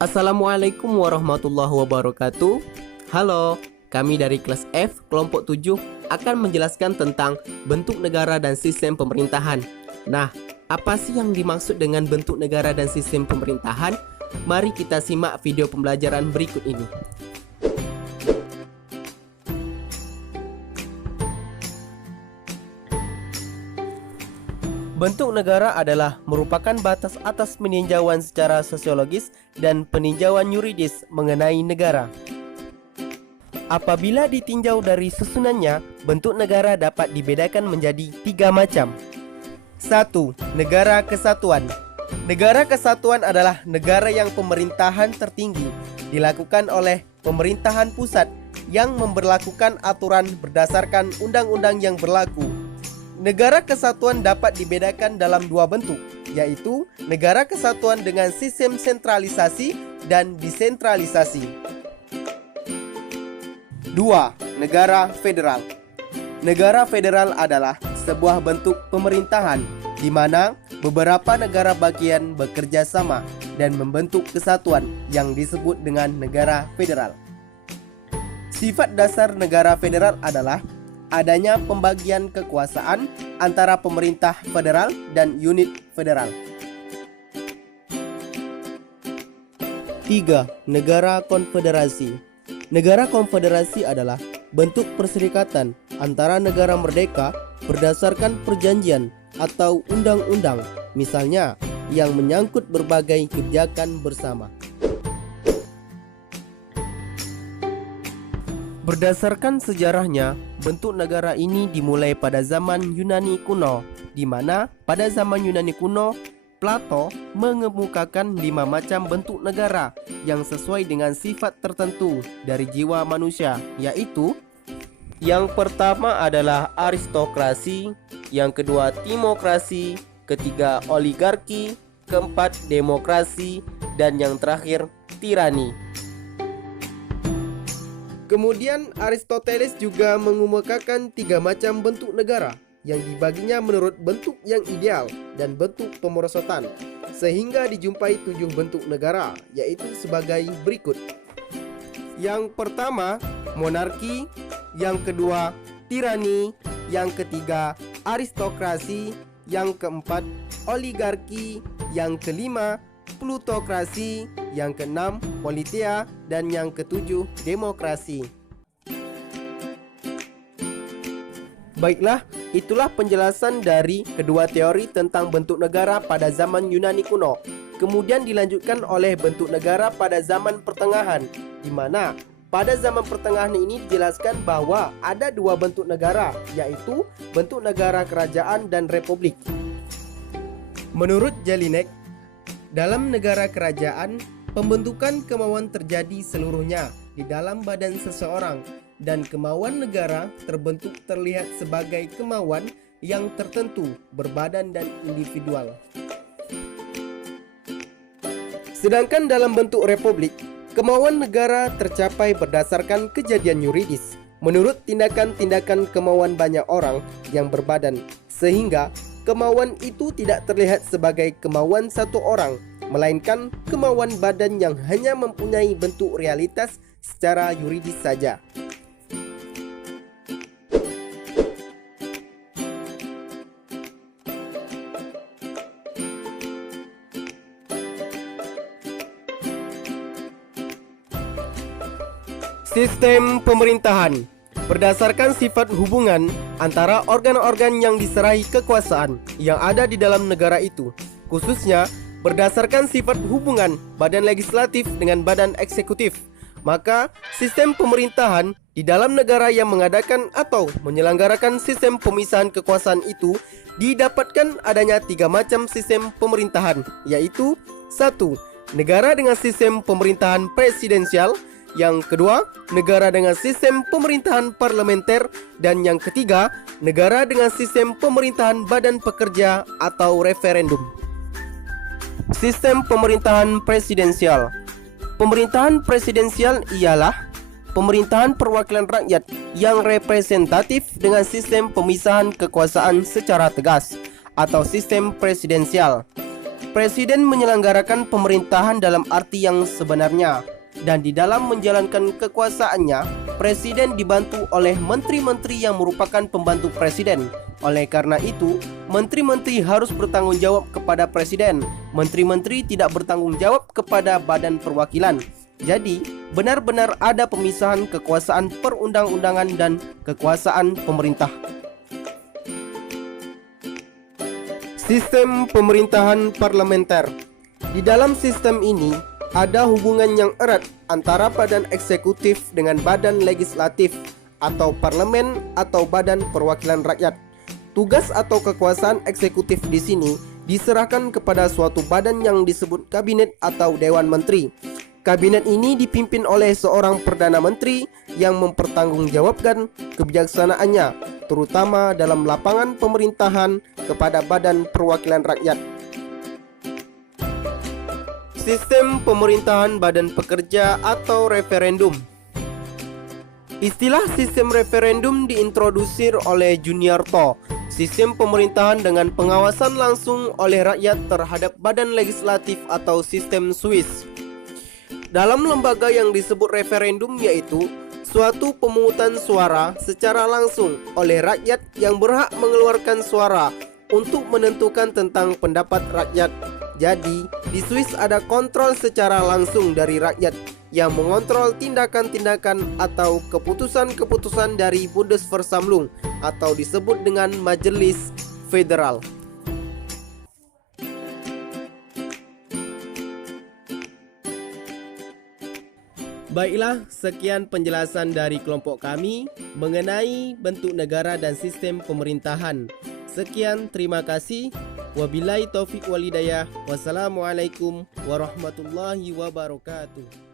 Assalamualaikum warahmatullahi wabarakatuh. Halo, kami dari kelas F kelompok 7 akan menjelaskan tentang bentuk negara dan sistem pemerintahan. Nah, apa sih yang dimaksud dengan bentuk negara dan sistem pemerintahan? Mari kita simak video pembelajaran berikut ini. Bentuk negara adalah merupakan batas atas peninjauan secara sosiologis dan peninjauan yuridis mengenai negara. Apabila ditinjau dari susunannya, bentuk negara dapat dibedakan menjadi 3 macam. 1. Negara kesatuan. Negara kesatuan adalah negara yang pemerintahan tertinggi dilakukan oleh pemerintahan pusat yang memberlakukan aturan berdasarkan undang-undang yang berlaku. Negara kesatuan dapat dibedakan dalam 2 bentuk, yaitu negara kesatuan dengan sistem sentralisasi dan desentralisasi. 2. Negara federal. Negara federal adalah sebuah bentuk pemerintahan di mana beberapa negara bagian bekerja sama dan membentuk kesatuan yang disebut dengan negara federal. Sifat dasar negara federal adalah adanya pembagian kekuasaan antara pemerintah federal dan unit federal. 3. Negara konfederasi. Negara konfederasi adalah bentuk perserikatan antara negara merdeka berdasarkan perjanjian atau undang-undang, misalnya yang menyangkut berbagai kebijakan bersama. Berdasarkan sejarahnya, bentuk negara ini dimulai pada zaman Yunani kuno, di mana pada zaman Yunani kuno, Plato mengemukakan 5 macam bentuk negara yang sesuai dengan sifat tertentu dari jiwa manusia, yaitu yang pertama adalah aristokrasi, yang kedua timokrasi, ketiga oligarki, keempat demokrasi, dan yang terakhir tirani. Kemudian Aristoteles juga mengemukakan 3 macam bentuk negara yang dibaginya menurut bentuk yang ideal dan bentuk pemerosotan, sehingga dijumpai 7 bentuk negara, yaitu sebagai berikut. Yang pertama, monarki, yang kedua, tirani, yang ketiga, aristokrasi, yang keempat, oligarki, yang kelima, plutokrasi, yang keenam, politia, dan yang ketujuh, demokrasi. Baiklah, itulah penjelasan dari kedua teori tentang bentuk negara pada zaman Yunani kuno. Kemudian dilanjutkan oleh bentuk negara pada zaman pertengahan, di mana pada zaman pertengahan ini dijelaskan bahwa ada 2 bentuk negara, yaitu bentuk negara kerajaan dan republik. Menurut Jelinek, dalam negara kerajaan, pembentukan kemauan terjadi seluruhnya di dalam badan seseorang, dan kemauan negara terbentuk terlihat sebagai kemauan yang tertentu, berbadan dan individual. Sedangkan dalam bentuk republik, kemauan negara tercapai berdasarkan kejadian yuridis, menurut tindakan-tindakan kemauan banyak orang yang berbadan, sehingga kemauan itu tidak terlihat sebagai kemauan satu orang, melainkan kemauan badan yang hanya mempunyai bentuk realitas secara yuridis saja. Sistem pemerintahan berdasarkan sifat hubungan antara organ-organ yang diserahi kekuasaan yang ada di dalam negara itu, khususnya berdasarkan sifat hubungan badan legislatif dengan badan eksekutif. Maka sistem pemerintahan di dalam negara yang mengadakan atau menyelenggarakan sistem pemisahan kekuasaan itu didapatkan adanya 3 macam sistem pemerintahan, yaitu 1. Negara dengan sistem pemerintahan presidensial, yang kedua, negara dengan sistem pemerintahan parlementer, dan yang ketiga, negara dengan sistem pemerintahan badan pekerja atau referendum. Sistem pemerintahan presidensial. Pemerintahan presidensial ialah pemerintahan perwakilan rakyat yang representatif dengan sistem pemisahan kekuasaan secara tegas atau sistem presidensial. Presiden menyelenggarakan pemerintahan dalam arti yang sebenarnya, dan di dalam menjalankan kekuasaannya, Presiden dibantu oleh menteri-menteri yang merupakan pembantu Presiden. Oleh karena itu, menteri-menteri harus bertanggung jawab kepada Presiden. Menteri-menteri tidak bertanggung jawab kepada Badan Perwakilan. Jadi, benar-benar ada pemisahan kekuasaan perundang-undangan dan kekuasaan pemerintah. Sistem pemerintahan parlementer. Di dalam sistem ini, ada hubungan yang erat antara badan eksekutif dengan badan legislatif atau parlemen atau badan perwakilan rakyat. Tugas atau kekuasaan eksekutif di sini diserahkan kepada suatu badan yang disebut kabinet atau dewan menteri. Kabinet ini dipimpin oleh seorang perdana menteri yang mempertanggungjawabkan kebijaksanaannya, terutama dalam lapangan pemerintahan kepada badan perwakilan rakyat. Sistem pemerintahan badan pekerja atau referendum. Istilah sistem referendum diintrodusir oleh Juniarto. Sistem pemerintahan dengan pengawasan langsung oleh rakyat terhadap badan legislatif atau sistem Swiss. Dalam lembaga yang disebut referendum yaitu suatu pemungutan suara secara langsung oleh rakyat yang berhak mengeluarkan suara untuk menentukan tentang pendapat rakyat. Jadi, di Swiss ada kontrol secara langsung dari rakyat yang mengontrol tindakan-tindakan atau keputusan-keputusan dari Bundesversammlung atau disebut dengan Majelis Federal. Baiklah, sekian penjelasan dari kelompok kami mengenai bentuk negara dan sistem pemerintahan. Sekian, terima kasih. Wabillahi taufik walhidayah. Wassalamualaikum warahmatullahi wabarakatuh.